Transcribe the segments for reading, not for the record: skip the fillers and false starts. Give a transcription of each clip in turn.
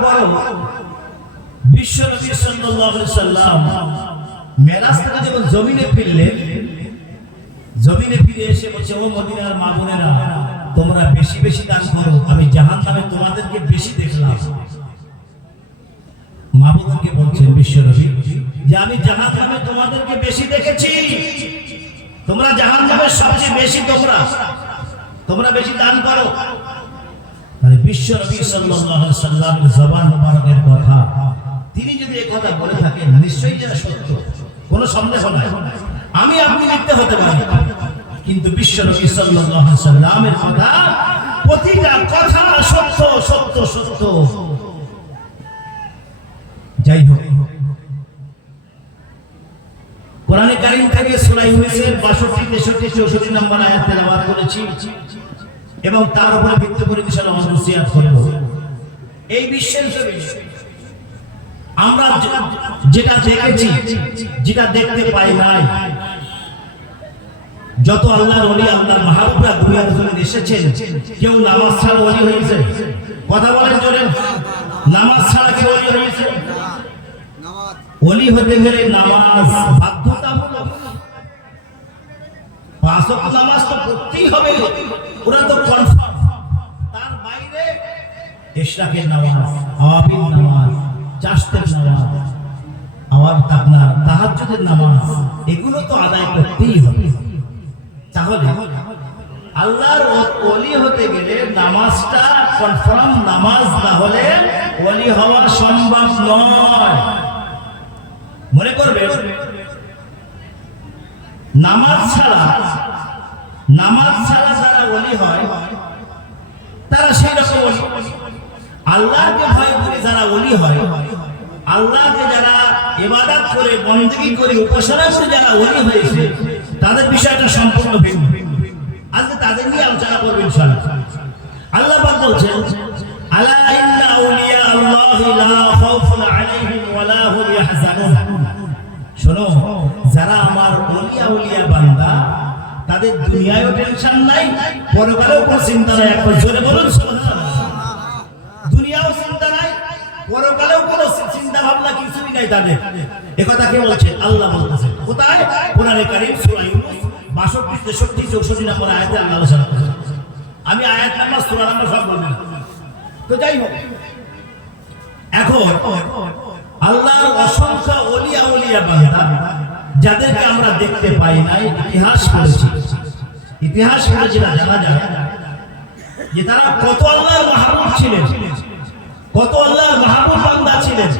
তারপরও বিশ্বনবী সাল্লাল্লাহু আলাইহি সাল্লাম মেরাজ থেকে যখন জমিনে ফিরলেন, জমিনে ফিরে এসে বলছে, ও মদিনার মা বোনেরা, তোমরা বেশি বেশি দান করো, আমি জাহান্নামে তোমাদেরকে বেশি দেখলাম। মা বোনকে বলছেন বিশ্বনবী যে আমি জাহান্নামে তোমাদেরকে বেশি দেখেছি, তোমরা জাহান্নামে সবচেয়ে বেশি তোমরা বেশি দান করো। মানে বিশ্বনবী সাল্লাল্লাহু আলাইহি সাল্লামের জবান মুবারকের কথা, তিনি যদি এই কথা বলে থাকেন নিশ্চয়ই এটা সত্য, কোনো সন্দেহ নাই। আমি আপনি মিথ্যে হতে পারি, কিন্তু বিশ্বনবী সাল্লাল্লাহু আলাইহি সাল্লামের কথা প্রতিটা কথা সত্য সত্য সত্য। যাই হোক, কোরআনে কারীম থেকে সূরা ইউনূসের 62, 63, 64 নম্বর আয়াত তেলাওয়াত করেছি এবং তার উপরে ভিত্তি করে ইনশাআল্লাহ নসিহত করব। এই বিশ্বের জমিনে আমরা যেটা দেখেছি, যেটা দেখতে পাই নাই, যত আল্লাহর ওলি, আল্লাহর মাহবুবরা দুনিয়ার জমিনে এসেছেন, কেউ নামাজ ছাড়া ওলি হয়েছে? কথা বলেন জোরে, নামাজ ছাড়া কেউ ওলি হয়েছে? ওলি হতে গেলে নামাজ বাধ্যতামূলক, পাঁচ ওয়াক্ত নামাজ তো পড়তেই হবে, ওরা তো কনফার্ম। তার বাইরে ইশরাকের নামাজ, আওয়াবিন নামাজ, চাশতের নামাজ, আপনার তাহাজ্জুদের নামাজ, এগুলো তো আদায় করতেই হবে। তাহলে আল্লাহর ওলি হতে গেলে নামাজটা কনফার্ম নামাজ না হলে ওলি হওয়া সম্ভব নয়। মনে করবে নামাজ ছাড়া যারা ওলি হয় তারা সেই রকম ওলি। আল্লাহকে ভয় করে যারা ওলি হয়, আল্লাহকে যারা ইবাদত করে, বندگی করে, উপাসনা করে যারা ওলি হয়েছে, তাদের বিষয়টা সম্পূর্ণ ভিন্ন। আজকে তাদের নিয়ে আলোচনা করব ইনশাআল্লাহ। আল্লাহ পাক বলছেন, আলা ইন্না আউলিয়া আল্লাহি লা খাউফুন আলাইহিম ওয়া লা হুম ইয়াহজানুন। শোনো, যারা আমার ওলিয়া বান্দা, তাদের দুনিয়ায়ও টেনশন নাই, পরকালেও কোনো চিন্তা নাই। একবার জোরে বলুন সুবহানাল্লাহ। দুনিয়াও চিন্তা নাই, পরকালেও কোনো চিন্তা ভাবনা কিছুই নাই তাদের। একথা কে বলছে? আল্লাহ বলতেছেন। কোথায়? কোরআনে কারীম সূরা ইউনূস 62, 63, 64 নম্বর আয়াতে আল্লাহ আলোচনা করেছেন। আমি আয়াত নাম্বার, সূরা নাম্বার সব বলবো না। তো যাই হোক, এখন আল্লাহর অসংখ্য ওলিয়া বান্দা যাদেরকে আমরা দেখতে পাই নাই, ইতিহাস পড়েছি না, জানা যায় যে তারা কত আল্লাহর মাহবুব ছিলেন, কত আল্লাহর মাহবুব বান্দা ছিলেন,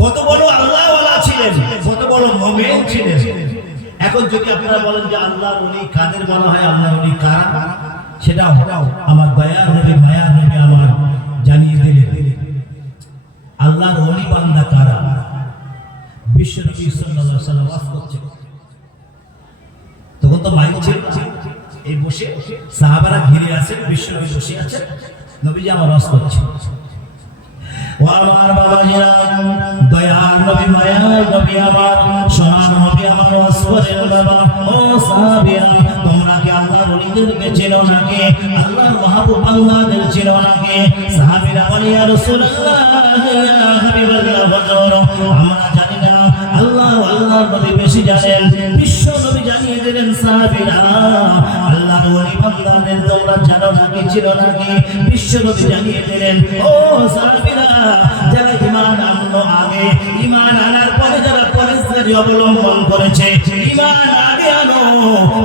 কত বড় আল্লাহওয়ালা ছিলেন, কত বড় মুমিন ছিলেন। এখন যদি আপনারা বলেন যে আল্লাহর ওলি কাদের বলা হয়, আল্লাহর ওলি কারা, সেটাও আমার দয়ার নবী, মায়ার নবী আমার জানিয়ে দিলেন। আল্লাহর ওলি বান্দা কারা? বিশ্বনবী সাল্লাল্লাহু আলাইহি ওয়াসাল্লাম ওয়াজ করছেন, তখন তো মাইক ছিল, এই বসে সাহাবারা ঘিরে আছেন, বিশ্বনবী বসে আছেন, নবীজি আমার ওয়াজ করছেন। ও আমার বাবাজিরা, দয়ার নবী, মায়ার নবী আমার, সোনার নবী আমার ওয়াজ করেন। বাবা ও সাহাবীরা, তোমরা কি আল্লাহর ওলিদেরকে চেনো নাকি? আল্লাহর মাহবুব বান্দাদের চেনো নাকি? সাহাবীরা বলে, ইয়া রাসূলুল্লাহ, ইয়া হাবিবাল্লাহ, হুজুর, আমরা জানি না, আল্লাহর নবী বেশি জানেন। বিশ্ব নবী জানিয়ে দিলেন, সাহাবীরা, আল্লাহর ওলি বান্দাদের তোমরা জানো নাকি, চেনো নাকি? বিশ্ব নবী জানিয়ে দিলেন, ও সাহাবীরা, যারা ঈমান আনলো আগে, ঈমান আনার পরে যারা পরেজগারি অবলম্বন করেছে, ঈমান আগে আনো,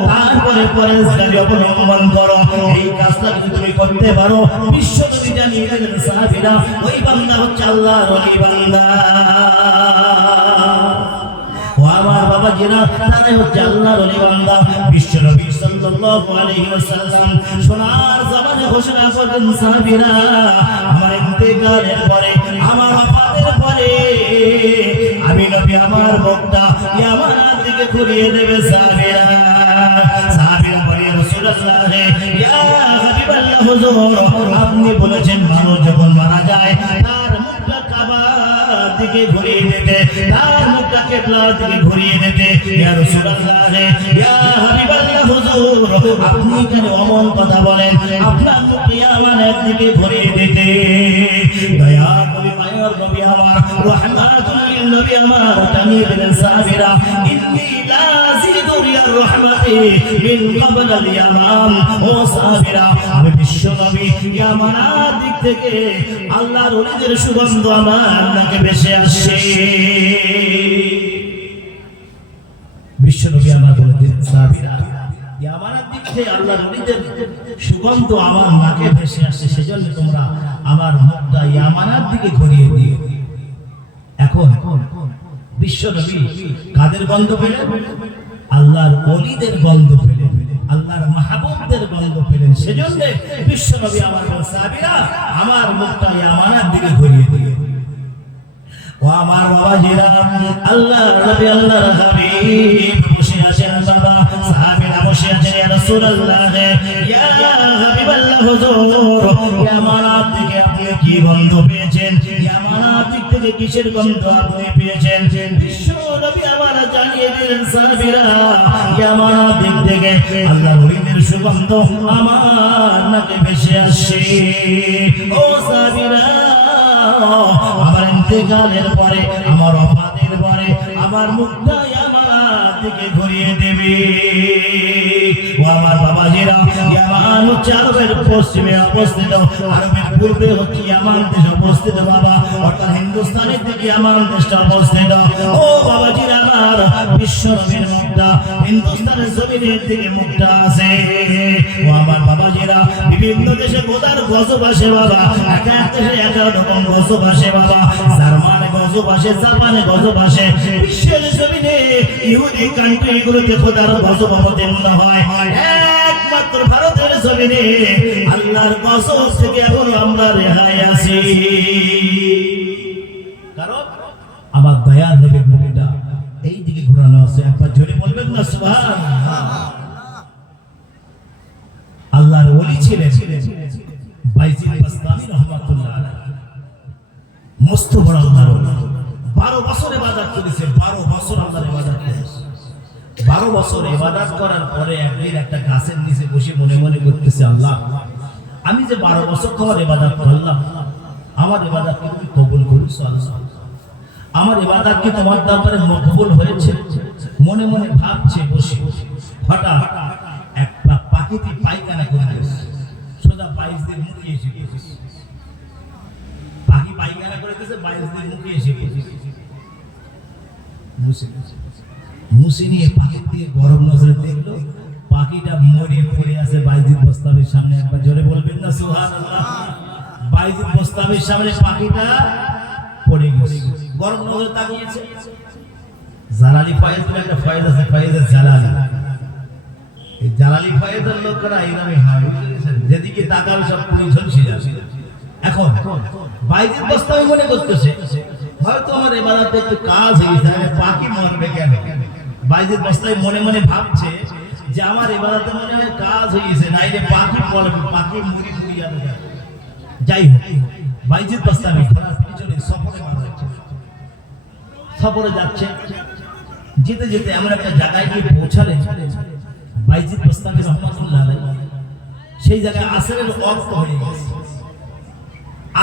তারপরে পরেজগারি অবলম্বন করো, এই কাজটা যদি তুমি করতে পারো, বিশ্ব নবী জানিয়ে দিলেন, সাহাবীরা, ওই বান্দা হচ্ছে আল্লাহর ওলি বান্দা। ও আমার বাবাজিরা, তারা হচ্ছে আল্লাহর ওলি বান্দা। বিশ্বনবী সাল্লাল্লাহু আলাইহি ওয়াসাল্লাম সোনার জবানে ঘোষণা করলেন, সাহাবীরা, আমার ইন্তেকালের পরে, আমার ওয়াফাতের পরে, আমি নবী আমার মুখটা ইয়ামানের দিকে ঘুরিয়ে দেবে। সাহাবীরা বলে, ইয়া রাসূলুল্লাহ, ইয়া হাবিবাল্লাহ, হুজুর, আপনি বলেছেন মানুষ যখন মারা যায় তার মুখটা কাবার দিকে ঘুরিয়ে দিতে, তার মুখটা কিবলার দিকে ঘুরিয়ে দিতে। ইয়া রাসূলুল্লাহ, ইয়া হাবিবাল্লাহ, হুজুর, আপনি কেন অমন কথা বলেন? আপনার মুখ ইয়ামানের দিকে ঘুরিয়ে দিতে। দয়া দয়ার নবী আমার রহমাতুল লিল নবী আমার তামিম বিন সাবিরা ইন্নী লা আযিদু রিয়ার রাহমাতি মিন ক্বাবল আল ইয়ামাম ও সাবিরা আমি বিশ্ব নবী ইয়ামানার দিক থেকে আল্লাহর ওলিদের সুগন্ধ আমার নাকে ভেসে আসে বিশ্ব নবী আমার বলেছেন সাবিরা ইয়ামানার দিক থেকে আল্লাহর ওলিদের সুগন্ধ আমার নাকে ভেসে আসে সেজন্য তোমরা আমার মুখটা ইয়ামানার দিকে ঘুরিয়ে দিও এখন বিশ্ব নবী কাদের গন্ধ পেলেন আল্লাহর ওলিদের গন্ধ পেলেন আল্লাহর মাহবুবদের গন্ধ পেলেন সেজন্য বিশ্ব নবী আমার সাহাবীরা আমার মুখটা ইয়ামানার দিকে ঘুরিয়ে দিও ও আমার বাবাজিরা আল্লাহর নবী আল্লাহর হাবিব বসে আছেন বাবা সাহাবীরা বসে আছেন ইয়া রাসূলুল্লাহ ইয়া হাবিবাল্লাহ হুজুর ইয়ামানার দিকে আপনি কি গন্ধ পেয়েছেন ইয়ামানার দিক থেকে কিসের গন্ধ আপনি পেয়েছেন বিশ্ব নবী আমার জানিয়ে দিলেন সাহাবীরা ইয়ামানার দিক থেকে আল্লাহর ওলিদের সুগন্ধ আমার নাকে ভেসে আসে ও সাহাবীরা আমার ইন্তেকালের পরে আমার ওফাতের পরে আমার মুখটা ইয়ামানার দিকে ঘুরিয়ে দেবে ও আমার বাবাজিরা ইয়ামান হচ্ছে আরবের পশ্চিমে অবস্থিত আরবের পূর্বে হচ্ছে ইয়ামান দেশ অবস্থিত বাবা অর্থাৎ হিন্দুস্তানের দিকে ইয়ামান দেশটা অবস্থিত ও বাবাজিরা আমার বিশ্ব নবীর মুখটা হিন্দুস্তানের জমিনের দিকে মুখটা আছে ও আমার বাবাজিরা বিভিন্ন দেশে গোদার গজব আসে বাবা এক এক দেশে এক এক রকম গজব আসে বাবা জার্মানে গজব আসে জাপানে গজব আসে বিশ্বের জমিনে ইহুদি কান্ট্রিগুলোতে খোদার গজব অবতীর্ণ হয় একমাত্র ভারতের জমিনে আল্লাহর গজব থেকে এখন আমরা রেহাই আছি কারণ আমার দয়ার নবীর মুখটা এই দিকে ঘোরানো আছে একবার জোরে বলবেন না সুবহানাল্লাহ আল্লাহর ওলি ছিলেন বাইজিদ বাস্তামি রাহমাতুল্লাহ আলাইহি মস্ত বড় আল্লাহর ওলি 12 বছর ইবাদত করেছে 12 বছর আল্লাহর ইবাদত করেছে 12 বছর ইবাদত করার পরে একদিন একটা গাছের নিচে বসে মনে মনে করতেছে আল্লাহ আমি যে 12 বছর তোমার ইবাদত করলাম আমার ইবাদত কি তুমি কবুল করেছো আল্লাহ আমার ইবাদত কি তোমার দরবারে মকবুল হয়েছে মনে মনে ভাবছে বসে হঠাৎ একটা পাখিটি পায়খানা করে দিয়েছে সোজা 22 দিন মুখে এসে গেছে পাখি পায়খানা করে দিয়েছে 22 দিন মুখে এসে গেছে মুসি নিয়ে পাখি দিয়ে গরম নজরে দেখলো পাখিটা মরে পড়ে আছে বাইজিদ বস্তাবের সামনে একবার জোরে বলবেন না সুবহানাল্লাহ বাইজিদ বস্তাবের সামনে পাখিটা পড়ে গেছে গরম নজরে তাকিয়েছে জালালি ফয়েজ বলে একটা ফয়েজ আছে ফয়েজের জালালি এই জালালি ফয়েজের লোকরা এই নামে হয় যেদিকে তাকাবে সব পুরি ঝলসে যাচ্ছে এখন বাইজিদ বস্তাবি মনে করতেছে হয়তো আমার ইবাদতে একটু কাজ হয়েছে পাখি মরবে কেন বাইজিদ বস্তাবি মনে মনে ভাবছে যে আমার ইবাদতে মনে হয় কাজ হয়েছে নাইলে পাখি পড়বে পাখি মুড়ি মুড়ি যাবে যাই হোক বাইজিদ বস্তাবি পিছনে সফরে যাচ্ছে যেতে যেতে এমন একটা জায়গায় গিয়ে পৌঁছালেন বাইজিদ বস্তামি রাহমাতুল্লাহ আলাইহি সেই জায়গায় আসরের ওয়াক্ত হয়ে গেছে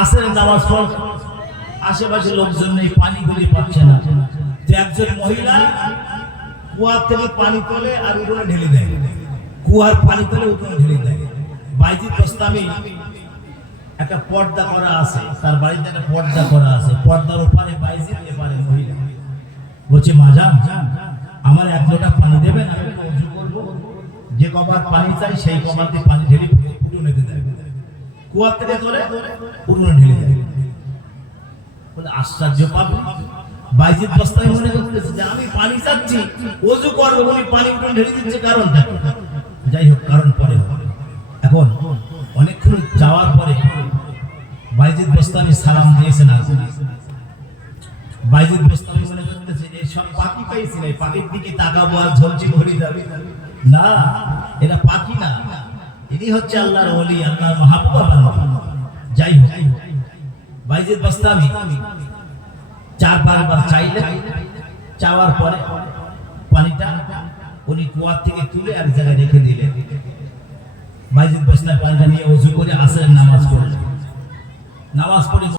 আসরের নামাজ পড় আশেপাশে লোকজন নেই পানি গলি পাচ্ছে না তো একজন মহিলা কুয়া থেকে পানি তোলে আর উঠোনে ঢেলে দেয় কুয়ার পানি তোলে উঠোনে ঢেলে দেয় বাইজিদ বস্তামি একটা পর্দা করা আছে তার বাড়িতে একটা পর্দা করা আছে পর্দার উপরে বাইজিদ এপারে মহিলা বলছে মাজান আমার এক লোটা পানি দেবেন আমি ওযু করব যে কবার পানি চাই সেই কবারতে পানি ঢেলে উঠোনে দিয়ে দেয় কুয়া থেকে তোলে উঠোনে ঢেলে দেয় বলে আশ্চর্য পাবে বাইজিদ বস্তামি মনে করতেছে যে আমি পানি চাচ্ছি ওযু করব উনি পানি উঠোনে ঢেলে দিচ্ছে কারণটা যাই হোক কারণ পরে এখন অনেকক্ষণ যাওয়ার পরে বাইজিদ বস্তামি সালাম দিয়েছেন বাইজিদ বস্তামি মনে করতেছে যে সব পাখি পাইছি না পাখির দিকে তাকাবো আর ঝলঝি ভরে যাবে না এটা পাখি না ইনি হচ্ছে আল্লাহর ওলি আল্লাহর মাহবুব যাই হোক বাইজিদ বস্তামি চারবার চাইলেন চাওয়ার পরে পানিটা উনি কুয়া থেকে তুলে এক জায়গায় রেখে দিলেন বাইজিদ বস্তামি পানিটা নিয়ে ওযু করে আসরের নামাজ পড়লেন নামাজ পড়ে